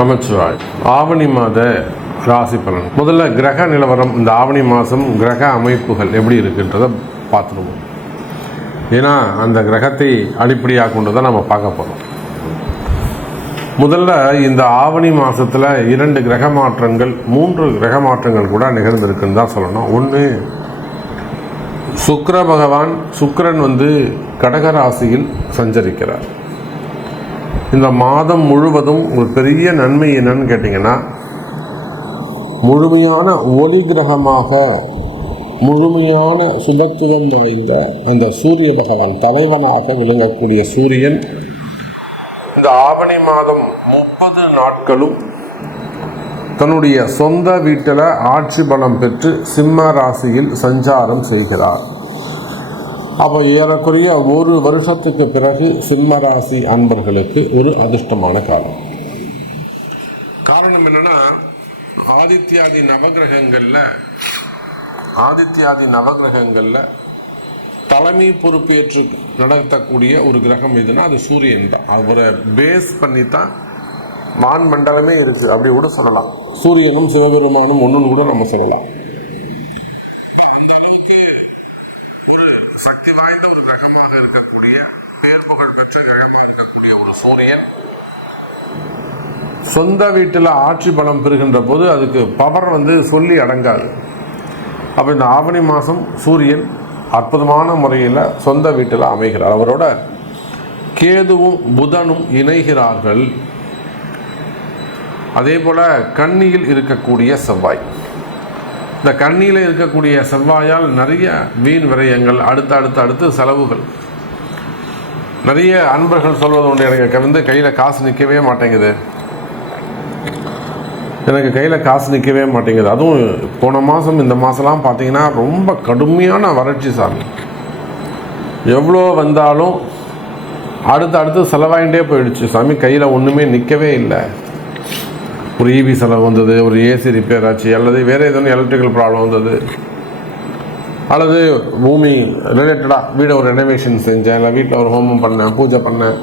நமச்சிவாய். ஆவணி மாத ராசி பலன். முதல்ல கிரக நிலவரம், இந்த ஆவணி மாதம் கிரக அமைப்புகள் எப்படி இருக்குன்றதை பார்த்துருவோம். ஏன்னா அந்த கிரகத்தை அடிப்படையாக கொண்டு தான் நம்ம பார்க்க போகிறோம். முதல்ல இந்த ஆவணி மாதத்தில் 2 கிரக மாற்றங்கள் 3 கிரக மாற்றங்கள் கூட நிகழ்ந்திருக்குன்னு தான் சொல்லணும். ஒன்று, சுக்கிர பகவான் சுக்கிரன் கடகராசியில் சஞ்சரிக்கிறார். இந்த மாதம் முழுவதும் ஒரு பெரிய நன்மை என்னன்னு கேட்டிங்கன்னா, முழுமையான ஒளி கிரகமாக முழுமையான சுபத்துவம் வாய்ந்த அந்த சூரிய பகவான் தலைவனாக விளங்கக்கூடிய சூரியன் இந்த ஆவணி மாதம் 30 நாட்களும் தன்னுடைய சொந்த வீட்டில் ஆட்சி பலம் பெற்று சிம்ம ராசியில் சஞ்சாரம் செய்கிறார். அப்போ ஏறக்குறைய 1 வருஷத்துக்கு பிறகு சிம்ம ராசி அன்பர்களுக்கு ஒரு அதிர்ஷ்டமான காலம். காரணம் என்னன்னா, ஆதித்யாதி நவகிரகங்களில் தலைமை பொறுப்பேற்று நடத்தக்கூடிய ஒரு கிரகம் எதுனா அது சூரியன் தான். அவரை பேஸ் பண்ணி தான் வான் மண்டலமே இருக்கு, அப்படி கூட சொல்லலாம். சூரியனும் சிவபெருமானும் ஒன்றுன்னு கூட நம்ம சொல்லலாம். அந்த அளவுக்கு ஒரு சக்தி வாய்ந்த ஒரு கிரகமாக இருக்கக்கூடிய, பேர் புகழ் பெற்ற கிரகமாக இருக்கக்கூடிய ஒரு சூரியன் சொந்த வீட்டில் ஆட்சி பலம் பெறுகின்ற போது அதுக்கு பவர் சொல்லி அடங்காது. அப்போ இந்த ஆவணி மாதம் சூரியன் அற்புதமான முறையில் சொந்த வீட்டில் அமைகிறார். அவரோட கேதுவும் புதனும் இணைகிறார்கள். அதே போல் கன்னியில் இருக்கக்கூடிய செவ்வாய், இந்த கன்னியில் இருக்கக்கூடிய செவ்வாயால் நிறைய வீண் விரயங்கள், அடுத்து செலவுகள். நிறைய அன்பர்கள் சொல்வது உண்டு, எனக்கு கையில் காசு நிற்கவே மாட்டேங்குது, அதுவும் போன மாதம் இந்த மாதம்லாம் பார்த்தீங்கன்னா ரொம்ப கடுமையான வறட்சி சாமி. எவ்வளோ வந்தாலும் அடுத்து செலவாயிட்டே போயிடுச்சு சாமி, கையில் ஒன்றுமே நிற்கவே இல்லை. ஒரு ஈவி செலவு வந்தது, ஒரு ஏசி ரிப்பேர் ஆச்சு, அல்லது வேறு எதுவும் எலக்ட்ரிக்கல் ப்ராப்ளம் வந்தது, அல்லது பூமி ரிலேட்டடாக வீடை ஒரு ரெனோவேஷன் செஞ்சேன், இல்லை வீட்டில் ஒரு ஹோமம் பண்ணேன், பூஜை பண்ணேன்,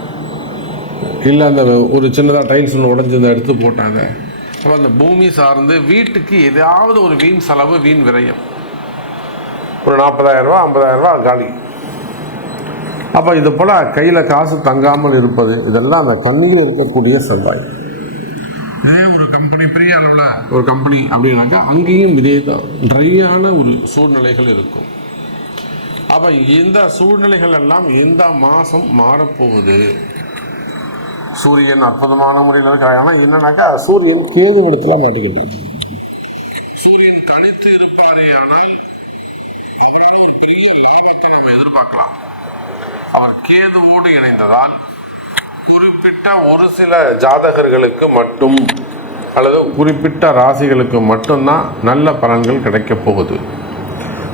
இல்லை அந்த ஒரு சின்னதாக டைல்ஸ் ஒன்று உடஞ்சி எடுத்து போட்டாங்க. அப்போ அந்த பூமி சார்ந்து வீட்டுக்கு ஏதாவது ஒரு வீண் செலவு, வீண் விரயம், ஒரு 40,000 ரூபா 50,000 ரூபா காலி. அப்போ இது போல் கையில் காசு தங்காமல் இருப்பது, இதெல்லாம் அந்த கண்ணியில் இருக்கக்கூடிய செவ்வாய். இதே ஒரு கம்பெனி, பெரிய அளவில் ஒரு கம்பெனி அப்படின்னாக்கா அங்கேயும் இதே தான் ட்ரையான ஒரு சூழ்நிலைகள் இருக்கும். அப்போ இந்த சூழ்நிலைகள் எல்லாம் இந்த மாதம் மாறப்போகுது. சூரியன் அற்புதமான முறையில் இருக்கிறாங்க. ஆனால் என்னன்னாக்கா சூரியன் கேது இடத்துல மாட்டிக்கிட்டார். சூரியன் தனித்து இருப்பாரே ஆனால் அவரால் ஒரு பெரிய லாபத்தை நம்ம எதிர்பார்க்கலாம். அவர் கேதுவோடு இணைந்ததால் குறிப்பிட்ட ஒரு சில ஜாதகர்களுக்கு மட்டும் அல்லது குறிப்பிட்ட ராசிகளுக்கு மட்டும்தான் நல்ல பலன்கள் கிடைக்க போகுது.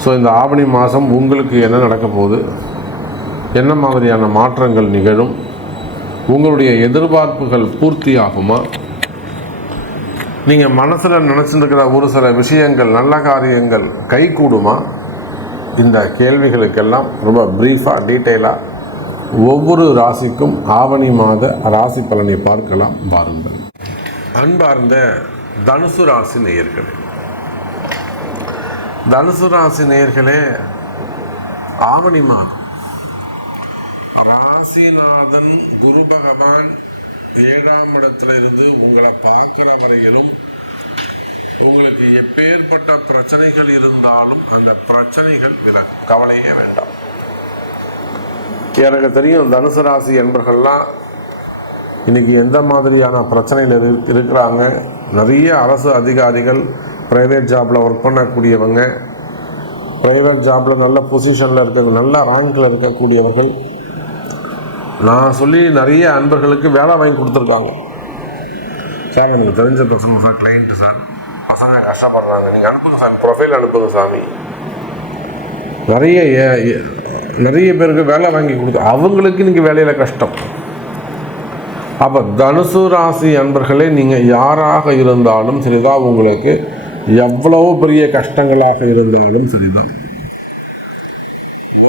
ஸோ இந்த ஆவணி மாதம் உங்களுக்கு என்ன நடக்க போகுது, என்ன மாதிரியான மாற்றங்கள் நிகழும், உங்களுடைய எதிர்பார்ப்புகள் பூர்த்தி ஆகுமா, நீங்கள் மனசில் நினச்சிருக்கிற ஒரு சில விஷயங்கள், நல்ல காரியங்கள் கை கூடுமா, இந்த கேள்விகளுக்கெல்லாம் ரொம்ப ப்ரீஃபாக டீட்டெயிலாக ஒவ்வொரு ராசிக்கும் ஆவணி மாத ராசி பலனை பார்க்கலாம். பாருங்கள். அன்பார்ந்த தனுசு ராசி நேயர்களே, ஆவணி மாதம் ராசிநாதன் குரு பகவான் 7ஆம் இடத்திலிருந்து உங்களை பார்க்கிற வரையிலும் உங்களுக்கு எப்பேற்பட்ட பிரச்சனைகள் இருந்தாலும் அந்த பிரச்சனைகள் விலகும், கவலையே வேண்டாம். எனக்கு தெரியும் தனுசு ராசி என்பர்கள்லாம் இன்னைக்கு எந்த மாதிரியான பிரச்சனையில் இருக்கிறாங்க. நிறைய அரசு அதிகாரிகள், ப்ரைவேட் ஜாபில் ஒர்க் பண்ணக்கூடியவங்க, ப்ரைவேட் ஜாபில் நல்ல பொசிஷனில் இருக்கிறது, நல்ல ரேங்கில் இருக்கக்கூடியவர்கள், நான் சொல்லி நிறைய அன்பர்களுக்கு வேலை வாங்கி கொடுத்துருக்காங்க. சார் எனக்கு தெரிஞ்ச பசங்க சார், கிளைண்ட்டு சார், பசங்க கஷ்டப்படுறாங்க, நீங்கள் அனுப்புங்க சாமி, ப்ரொஃபைல் அனுப்புங்க சாமி. நிறைய பேருக்கு வேலை வாங்கி கொடுத்து அவங்களுக்கு இன்றைக்கி வேலையில் கஷ்டம். அப்போ தனுசு ராசி அன்பர்களே, நீங்கள் யாராக இருந்தாலும் சரிதான், உங்களுக்கு எவ்வளவு பெரிய கஷ்டங்களாக இருந்தாலும் சரிதான்,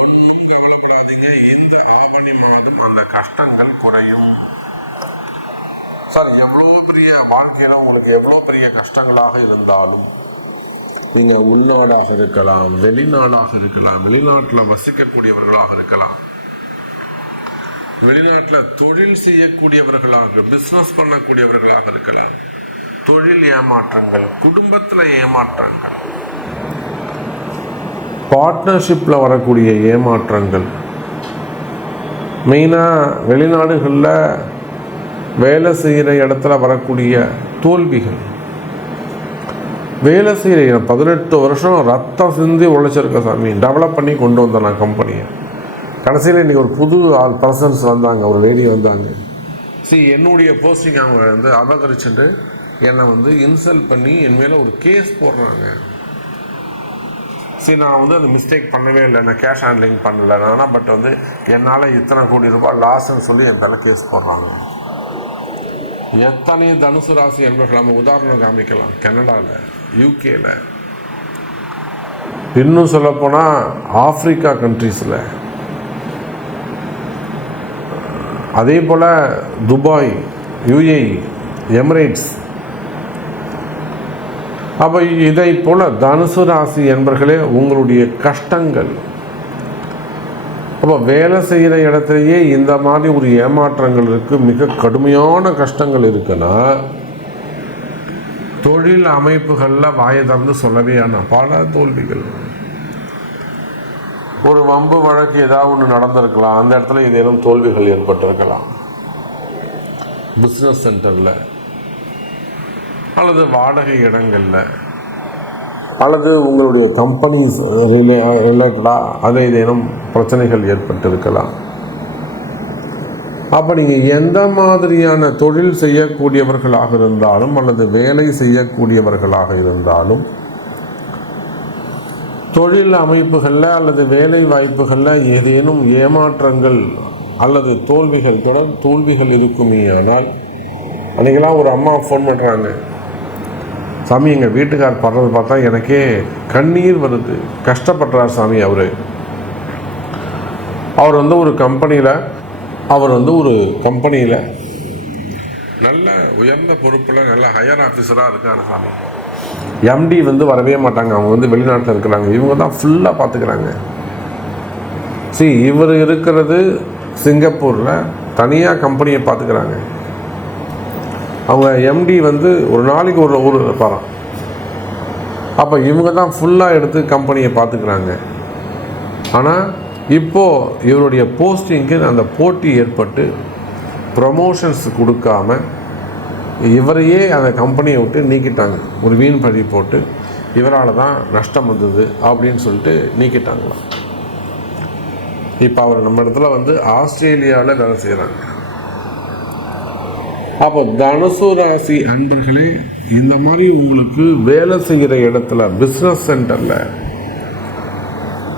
ஒன்றும் கவலைப்படாதீங்க. இந்த ஆவணி மாதம் அந்த கஷ்டங்கள் குறையும். சார் எவ்வளோ பெரிய வாழ்க்கையில உங்களுக்கு எவ்வளோ பெரிய கஷ்டங்களாக இருந்தாலும் நீங்க உள்நாடாக இருக்கலாம், வெளிநாடாக இருக்கலாம், வெளிநாட்டில் வசிக்கக்கூடியவர்களாக இருக்கலாம், வெளிநாட்டில் தொழில் செய்யக்கூடியவர்களாக பிசினஸ் பண்ணக்கூடியவர்களாக இருக்கலாம், தொழில் ஏமாற்றங்கள், குடும்பத்தில் ஏமாற்றங்கள், பார்ட்னர்ஷிப்பில் வரக்கூடிய ஏமாற்றங்கள், மெயினாக வெளிநாடுகளில் வேலை செய்கிற இடத்துல வரக்கூடிய தோல்விகள், வேலை செய்கிற 18 வருஷம் ரத்தம் சிந்தி உழைச்சிருக்க சாமி, டெவலப் பண்ணி கொண்டு வந்தேன் நான் கம்பெனியை. கடைசியில் இன்றைக்கி ஒரு புது பர்சன்ஸ் வந்தாங்க, ஒரு லேடி வந்தாங்க. என்னுடைய போஸ்டிங் அவங்க அபகரிச்சுட்டு என்னை இன்சல்ட் பண்ணி என் மேலே ஒரு கேஸ் போடுறாங்க. நான் அந்த மிஸ்டேக் பண்ணவே இல்லை, நான் கேஷ் ஹேண்ட்லிங் பண்ணலை நானா, பட் என்னால் இத்தனை கோடி ரூபாய் லாஸ்ன்னு சொல்லி என் மேலே கேஸ் போடுறாங்க. எத்தனை தனுசு ராசி என்பவர்கள் நம்ம உதாரணம் காமிக்கலாம். கனடாவில், யூகேல, இன்னும் சொல்லப்போனால் ஆப்பிரிக்கா கண்ட்ரீஸில், அதே போல் துபாய், யுஏஇ, எமிரேட்ஸ். அப்போ இதை போல் தனுசு ராசி என்பர்களே உங்களுடைய கஷ்டங்கள். அப்போ வேலை செய்கிற இடத்துலையே இந்த மாதிரி ஒரு ஏமாற்றங்கள் இருக்குது, மிக கடுமையான கஷ்டங்கள் இருக்குன்னா தொழில் அமைப்புகளில் வாயை திறந்து சொல்லவே ஆனால் பல தோல்விகள். ஒரு வம்பு வழக்கு ஏதாவது ஒன்று நடந்திருக்கலாம், அந்த இடத்துல ஏதேனும் தோல்விகள் ஏற்பட்டிருக்கலாம். பிஸ்னஸ் சென்டரில் அல்லது வாடகை இடங்களில் அல்லது உங்களுடைய கம்பெனிஸ் ரிலேட்டடாக அது ஏதேனும் பிரச்சனைகள் ஏற்பட்டிருக்கலாம். அப்போ நீங்கள் எந்த மாதிரியான தொழில் செய்யக்கூடியவர்களாக இருந்தாலும் அல்லது வேலை செய்யக்கூடியவர்களாக இருந்தாலும் தொழில் அமைப்புகளில் அல்லது வேலை வாய்ப்புகளில் ஏதேனும் ஏமாற்றங்கள் அல்லது தோல்விகள், தொடர் தோல்விகள் இருக்குமே ஆனால், அன்றைக்கெல்லாம் ஒரு அம்மா ஃபோன் பண்ணுறாங்க, சாமி எங்கள் வீட்டுக்கார் படுறது பார்த்தா எனக்கே கண்ணீர் வருது, கஷ்டப்படுறார் சாமி. அவர் ஒரு கம்பெனியில் நல்ல உயர்ந்த பொறுப்பில் நல்ல ஹையர் ஆஃபீஸராக இருக்காரு சாமி. எம்டி வரவே மாட்டாங்க, அவங்க வெளிநாட்டில் இருக்கிறாங்க, இவங்க தான் ஃபுல்லாக பார்த்துக்கிறாங்க. இவர் இருக்கிறது சிங்கப்பூரில் தனியாக கம்பெனியை பார்த்துக்கிறாங்க. அவங்க எம்டி ஒரு நாளைக்கு ஒரு ஊரில் இருப்பாராம். அப்போ இவங்க தான் ஃபுல்லாக எடுத்து கம்பெனியை பார்த்துக்கிறாங்க. ஆனால் இப்போது இவருடைய போஸ்டிங்க்கு அந்த போட்டி ஏற்பட்டு ப்ரமோஷன்ஸ் கொடுக்காம இவரையே அந்த கம்பெனியை விட்டு நீக்கிட்டாங்க. ஒரு வீண் பழி போட்டு இவரால் தான் நஷ்டம் வந்தது அப்படின்னு சொல்லிட்டு நீக்கிட்டாங்களாம். இப்போ அவர் நம்ம இடத்துல ஆஸ்திரேலியாவில் வேலை செய்கிறாங்க. அப்போ தனுசு ராசி அன்பர்களே, இந்த மாதிரி உங்களுக்கு வேலை செய்கிற இடத்துல பிஸ்னஸ் சென்டரில்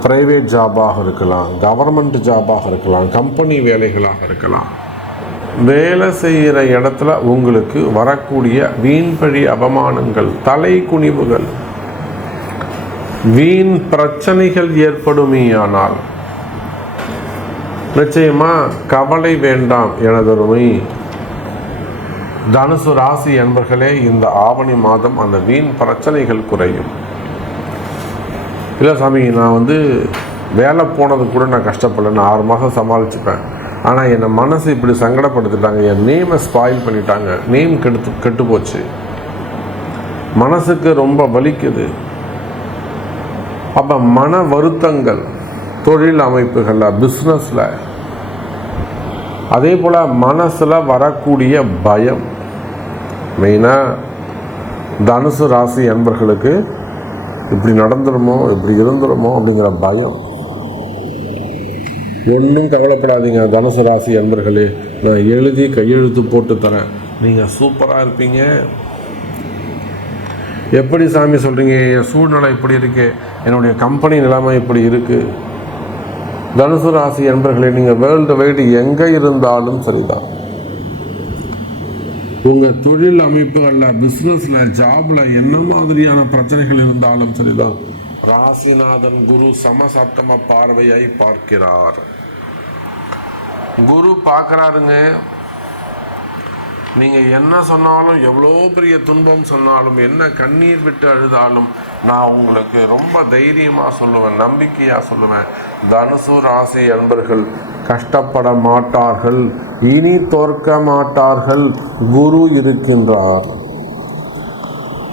ப்ரைவேட் ஜாபாக இருக்கலாம், கவர்மெண்ட் ஜாபாக இருக்கலாம், கம்பெனி வேலைகளாக இருக்கலாம், வேலை செய்கிற இடத்துல உங்களுக்கு வரக்கூடிய வீண்பழி அவமானங்கள், தலை குனிவுகள், வீண் பிரச்சனைகள் ஏற்படுமேயானால் நிச்சயமா கவலை வேண்டாம் எனதருமை தனுசு ராசி என்பர்களே. இந்த ஆவணி மாதம் அந்த வீண் பிரச்சனைகள் குறையும். இல்லை சாமி, நான் வேலை போனது கூட நான் கஷ்டப்படல, நான் 6 மாதம் சமாளிச்சுப்பேன், ஆனால் என்னை மனசு இப்படி சங்கடப்படுத்திட்டாங்க, என் நேமை ஸ்பாயில் பண்ணிட்டாங்க, நேம் கெட்டு போச்சு, மனசுக்கு ரொம்ப வலிக்குது. அப்போ மன வருத்தங்கள் தொழில் அமைப்புகளில், பிஸ்னஸில், அதே போல் மனசில் வரக்கூடிய பயம், மெயினாக தனுசு ராசி அன்பர்களுக்கு இப்படி நடந்துருமோ, இப்படி இருந்துருமோ அப்படிங்கிற பயம். ஒன்றும் கவலைப்படாதீங்க தனுசு ராசி அன்பர்களே, நான் எழுதி கையெழுத்து போட்டு தரேன், நீங்கள் சூப்பராக இருப்பீங்க. எப்படி சாமி சொல்கிறீங்க, என் சூழ்நிலை இப்படி இருக்கு, என்னுடைய கம்பெனி நிலைமை இப்படி இருக்குது. தனுசு ராசி அன்பர்களே, நீங்கள் வேர்ல்டு வைடு எங்கே இருந்தாலும் சரிதான், உங்கள் தொழில் அமைப்புகளில், பிஸ்னஸில், ஜாபில் என்ன மாதிரியான பிரச்சனைகள் இருந்தாலும் சரிதான், ராசிநாதன் குரு சமசப்தம பார்வையை பார்க்கிறார். குரு பார்க்குறாருங்க. நீங்கள் என்ன சொன்னாலும், எவ்வளோ பெரிய துன்பம் சொன்னாலும், என்ன கண்ணீர் விட்டு அழுதாலும் நான் உங்களுக்கு ரொம்ப தைரியமாக சொல்லுவேன், நம்பிக்கையாக சொல்லுவேன், தனுசு ராசி அன்பர்கள் கஷ்டப்பட மாட்டார்கள், இனி தோற்க மாட்டார்கள், குரு இருக்கின்றார்.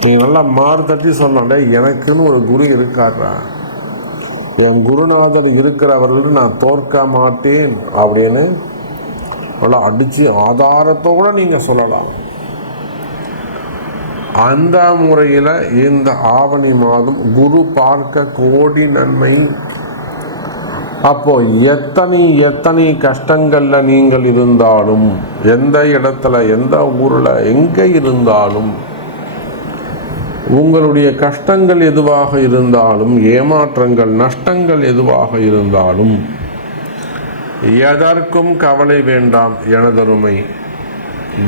நீங்கள் நல்லா மாறு தட்டி சொன்னாலே எனக்குன்னு ஒரு குரு இருக்காரா, என் குருநாதர் இருக்கிறவர்கள் நான் தோற்க மாட்டேன் அப்படின்னு நல்லா அடித்து ஆதாரத்தோடு நீங்கள் சொல்லலாம். அந்த முறையில் இந்த ஆவணி மாதம் குரு பார்க்க கோடி நன்மை. அப்போ எத்தனை கஷ்டங்களில் நீங்கள் இருந்தாலும், எந்த இடத்துல, எந்த ஊரில், எங்கே இருந்தாலும், உங்களுடைய கஷ்டங்கள் எதுவாக இருந்தாலும், ஏமாற்றங்கள், நஷ்டங்கள் எதுவாக இருந்தாலும், எதற்கும் கவலை வேண்டாம் எனதருமை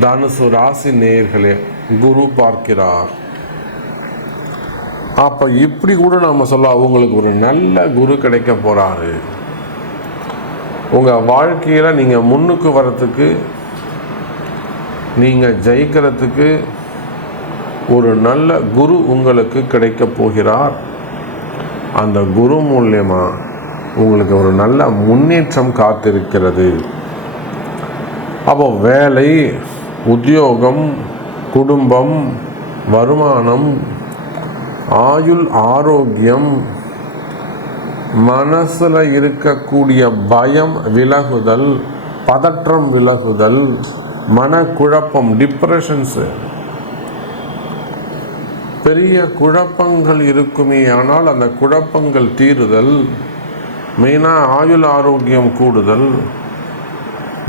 தனுசு ராசி நேயர்களே. குரு பார்க்கிறார். அப்ப இப்படி கூட நாம சொல்ல, உங்களுக்கு ஒரு நல்ல குரு கிடைக்க போறாரு. உங்க வாழ்க்கையில நீங்க முன்னுக்கு வரத்துக்கு, நீங்க ஜெயிக்கிறதுக்கு ஒரு நல்ல குரு உங்களுக்கு கிடைக்க போகிறார். அந்த குரு மூலியமா உங்களுக்கு ஒரு நல்ல முன்னேற்றம் காத்திருக்கிறது. அப்போ வேலை, உத்தியோகம், குடும்பம், வருமானம், ஆயுள், ஆரோக்கியம், மனசுல இருக்கக்கூடிய பயம் விலகுதல், பதற்றம் விலகுதல், மனக்குழப்பம், டிப்ரெஷன்ஸ், பெரிய குழப்பங்கள் இருக்குமே ஆனால் அந்த குழப்பங்கள் தீருதல், மெயினாக ஆயுள் ஆரோக்கியம் கூடுதல்,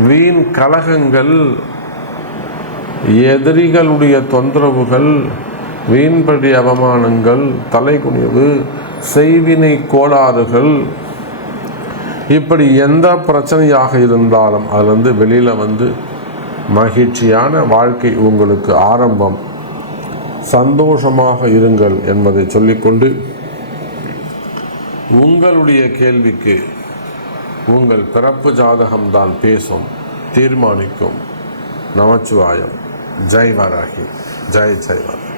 வீண் கலகங்கள், எதிரிகளுடைய தொந்தரவுகள், வீண்படி அவமானங்கள், தலைகுனிவு, செய்வினை கோளாறுகள், இப்படி எந்த பிரச்சனையாக இருந்தாலும் அதுலேருந்து வெளியில் வந்து மகிழ்ச்சியான வாழ்க்கை உங்களுக்கு ஆரம்பம். சந்தோஷமாக இருங்கள் என்பதை சொல்லிக்கொண்டு, உங்களுடைய கேள்விக்கு உங்கள் பிறப்பு ஜாதகம்தான் பேசும், தீர்மானிக்கும். நமச்சிவாயம். ஜெய் வாராகி. ஜெய் ஜெய் வாராகி.